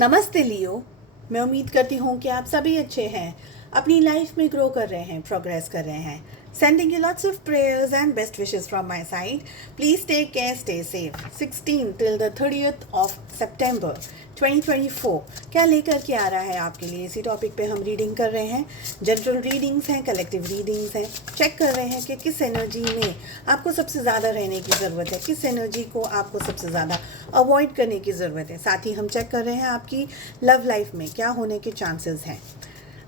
नमस्ते लियो। मैं उम्मीद करती हूँ कि आप सभी अच्छे हैं, अपनी लाइफ में ग्रो कर रहे हैं, प्रोग्रेस कर रहे हैं। Sending you lots of prayers and best wishes from my side. Please take care, stay safe. 16 till the 30th of September 2024 क्या लेकर के आ रहा है आपके लिए, इसी टॉपिक पे हम रीडिंग कर रहे हैं। जनरल रीडिंग्स हैं, कलेक्टिव रीडिंग्स हैं। चेक कर रहे हैं कि किस एनर्जी में आपको सबसे ज़्यादा रहने की ज़रूरत है, किस एनर्जी को आपको सबसे ज़्यादा अवॉइड करने की ज़रूरत है। साथ ही हम चेक कर रहे हैं आपकी लव लाइफ में क्या होने के चांसेस हैं।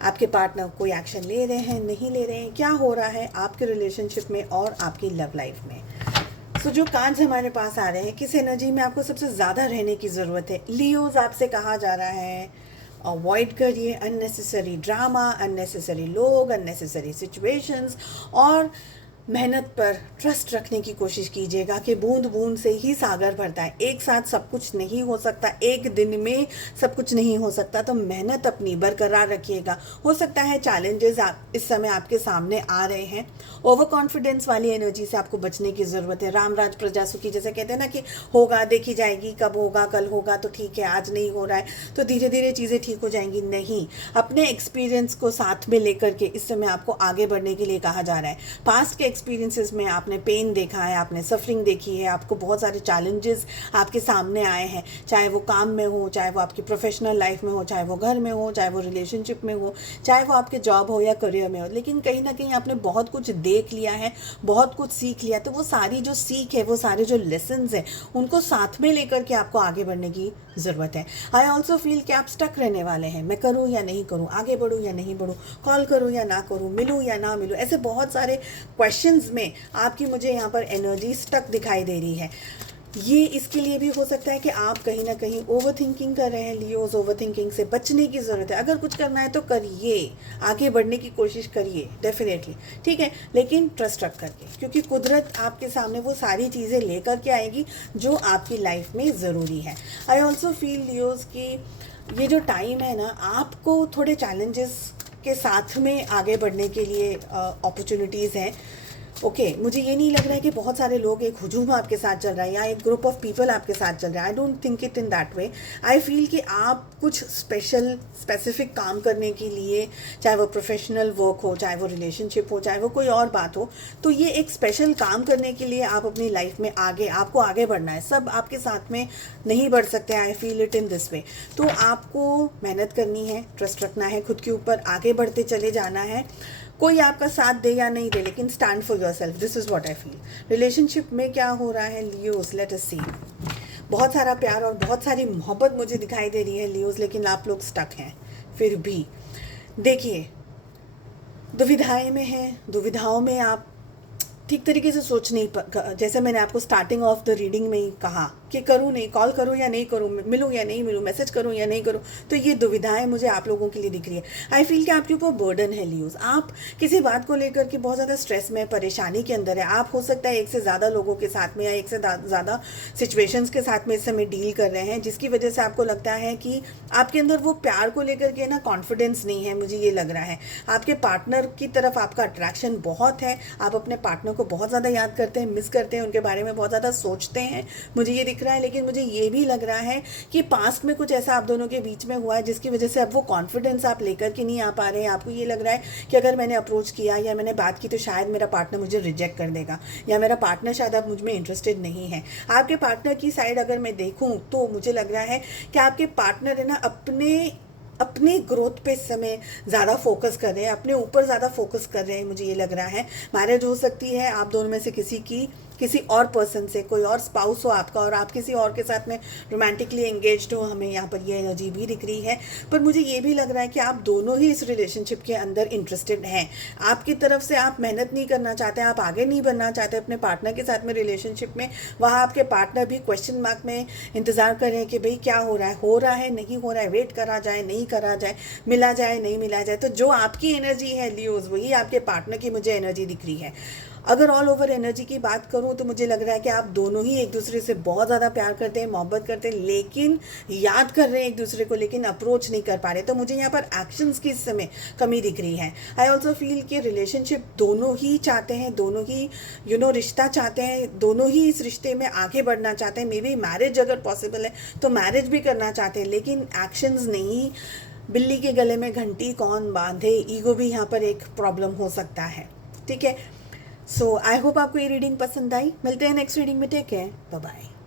आपके पार्टनर कोई एक्शन ले रहे हैं, नहीं ले रहे हैं, क्या हो रहा है आपके रिलेशनशिप में और आपकी लव लाइफ में। सो जो कार्ड्स हमारे पास आ रहे हैं, किस एनर्जी में आपको सबसे ज़्यादा रहने की ज़रूरत है। लियोज आपसे कहा जा रहा है अवॉइड करिए अननेसेसरी ड्रामा, अननेसेसरी लोग, अननेसेसरी सिचुएशंस और मेहनत पर ट्रस्ट रखने की कोशिश कीजिएगा कि बूंद बूंद से ही सागर भरता है। एक साथ सब कुछ नहीं हो सकता, एक दिन में सब कुछ नहीं हो सकता, तो मेहनत अपनी बरकरार रखिएगा। हो सकता है चैलेंजेस आप इस समय आपके सामने आ रहे हैं। ओवर कॉन्फिडेंस वाली एनर्जी से आपको बचने की ज़रूरत है। रामराज प्रजा सुखी, जैसे कहते हैं ना कि होगा, देखी जाएगी, कब होगा, कल होगा तो ठीक है, आज नहीं हो रहा है तो धीरे धीरे चीज़ें ठीक हो जाएंगी। नहीं, अपने एक्सपीरियंस को साथ में लेकर के इस समय आपको आगे बढ़ने के लिए कहा जा रहा है। पास्ट के एक्सपीरियंसेस में आपने पेन देखा है, आपने सफरिंग देखी है, आपको बहुत सारे चैलेंजेस आपके सामने आए हैं, चाहे वो काम में हो, चाहे वो आपकी प्रोफेशनल लाइफ में हो, चाहे वो घर में हो, चाहे वो रिलेशनशिप में हो, चाहे वो आपके जॉब हो या करियर में हो। लेकिन कहीं ना कहीं आपने बहुत कुछ देख लिया है, बहुत कुछ सीख लिया। तो वो सारी जो सीख है, वो सारे जो लेसन्स हैं, उनको साथ में लेकर के आपको आगे बढ़ने की ज़रूरत है। आई ऑल्सो फील कि आप स्टक रहने वाले हैं। मैं करूँ या नहीं करूँ, आगे बढ़ूँ या नहीं बढ़ूँ, कॉल करूँ या ना करूँ, मिलूँ या ना मिलूँ, ऐसे बहुत सारे क्वेश्चंस में आपकी मुझे यहाँ पर एनर्जी स्टक दिखाई दे रही है। ये इसके लिए भी हो सकता है कि आप कहीं ना कहीं ओवर थिंकिंग कर रहे हैं। लियोज, ओवर थिंकिंग से बचने की ज़रूरत है। अगर कुछ करना है तो करिए, आगे बढ़ने की कोशिश करिए, डेफिनेटली, ठीक है, लेकिन ट्रस्ट रख करके, क्योंकि कुदरत आपके सामने वो सारी चीज़ें लेकर के आएगी जो आपकी लाइफ में ज़रूरी है। आई ऑल्सो फील लियोज कि ये जो टाइम है ना, आपको थोड़े चैलेंजेस के साथ में आगे बढ़ने के लिए अपॉर्चुनिटीज़ हैं। ओके, मुझे ये नहीं लग रहा है कि बहुत सारे लोग, एक हुजूम आपके साथ चल रहा है या एक ग्रुप ऑफ पीपल आपके साथ चल रहा है। I don't think it in that way. I feel कि आप कुछ स्पेसिफिक काम करने के लिए, चाहे वो प्रोफेशनल वर्क हो, चाहे वो रिलेशनशिप हो, चाहे वो कोई और बात हो, तो ये एक स्पेशल काम करने के लिए आप अपनी लाइफ में आपको आगे बढ़ना है। सब आपके साथ में नहीं बढ़ सकते। I feel it in this way. तो आपको मेहनत करनी है, ट्रस्ट रखना है, खुद के ऊपर आगे बढ़ते चले जाना है। कोई आपका साथ दे या नहीं दे, लेकिन stand for your self. This is what I feel. Relationship में क्या हो रहा है लियोज, लेट अस सी। बहुत सारा प्यार और बहुत सारी मोहब्बत मुझे दिखाई दे रही है लियोज, लेकिन आप लोग स्टक हैं। फिर भी देखिए, दुविधाएं में हैं, दुविधाओं में आप ठीक तरीके से सोच नहीं जैसे मैंने आपको स्टार्टिंग ऑफ द रीडिंग में ही कहा कि करूँ नहीं, कॉल करूँ या नहीं करूँ, मिलूँ या नहीं मिलूँ, मैसेज करूँ या नहीं करूँ, तो ये दुविधाएं मुझे आप लोगों के लिए दिख रही है। आई फील कि आपके ऊपर बर्डन है लियोज। आप किसी बात को लेकर के बहुत ज़्यादा स्ट्रेस में, परेशानी के अंदर है। आप हो सकता है एक से ज़्यादा लोगों के साथ में या एक से ज़्यादा सिचुएशंस के साथ में इस समय डील कर रहे हैं, जिसकी वजह से आपको लगता है कि आपके अंदर वो प्यार को लेकर के ना कॉन्फिडेंस नहीं है। मुझे ये लग रहा है आपके पार्टनर की तरफ आपका अट्रैक्शन बहुत है। आप अपने पार्टनर को बहुत ज़्यादा याद करते हैं, मिस करते हैं, उनके बारे में बहुत ज़्यादा सोचते हैं, मुझे ये दिख रहा है। लेकिन मुझे ये भी लग रहा है कि पास्ट में कुछ ऐसा आप दोनों के बीच में हुआ है जिसकी वजह से अब वो कॉन्फिडेंस आप लेकर के नहीं आ पा रहे हैं। आपको ये लग रहा है कि अगर मैंने अप्रोच किया या मैंने बात की तो शायद मेरा पार्टनर मुझे रिजेक्ट कर देगा, या मेरा पार्टनर शायद अब मुझ में इंटरेस्टेड नहीं है। आपके पार्टनर की साइड अगर मैं देखूँ तो मुझे लग रहा है कि आपके पार्टनर है ना अपने ग्रोथ पे इस समय ज़्यादा फोकस कर रहे हैं, अपने ऊपर ज़्यादा फोकस कर रहे हैं। मुझे ये लग रहा है मैरिज हो सकती है आप दोनों में से किसी और पर्सन से, कोई और स्पाउस हो आपका और आप किसी और के साथ में रोमांटिकली एंगेज्ड हो। हमें यहाँ पर ये एनर्जी भी दिख रही है। पर मुझे ये भी लग रहा है कि आप दोनों ही इस रिलेशनशिप के अंदर इंटरेस्टेड हैं। आपकी तरफ से आप मेहनत नहीं करना चाहते, आप आगे नहीं बढ़ना चाहते अपने पार्टनर के साथ में रिलेशनशिप में। वहाँ आपके पार्टनर भी क्वेश्चन मार्क में इंतज़ार कर रहे हैं कि भाई क्या हो रहा है, नहीं हो रहा है, वेट करा जाए, नहीं करा जाए, मिला जाए, नहीं मिला जाए। तो जो आपकी एनर्जी है लियोज, वही आपके पार्टनर की मुझे एनर्जी दिख रही है। अगर ऑल ओवर एनर्जी की बात करूं तो मुझे लग रहा है कि आप दोनों ही एक दूसरे से बहुत ज़्यादा प्यार करते हैं, मोहब्बत करते हैं, लेकिन याद कर रहे हैं एक दूसरे को, लेकिन अप्रोच नहीं कर पा रहे। तो मुझे यहाँ पर एक्शंस की इस समय कमी दिख रही है। आई ऑल्सो फील कि रिलेशनशिप दोनों ही चाहते हैं, दोनों ही रिश्ता चाहते हैं, दोनों ही इस रिश्ते में आगे बढ़ना चाहते हैं। मे बी मैरिज अगर पॉसिबल है तो मैरिज भी करना चाहते हैं, लेकिन एक्शंस नहीं। बिल्ली के गले में घंटी कौन बांधे, ईगो भी यहाँ पर एक प्रॉब्लम हो सकता है। ठीक है, सो आई होप आपको ये रीडिंग पसंद आई। मिलते हैं नेक्स्ट रीडिंग में। Take care, bye bye.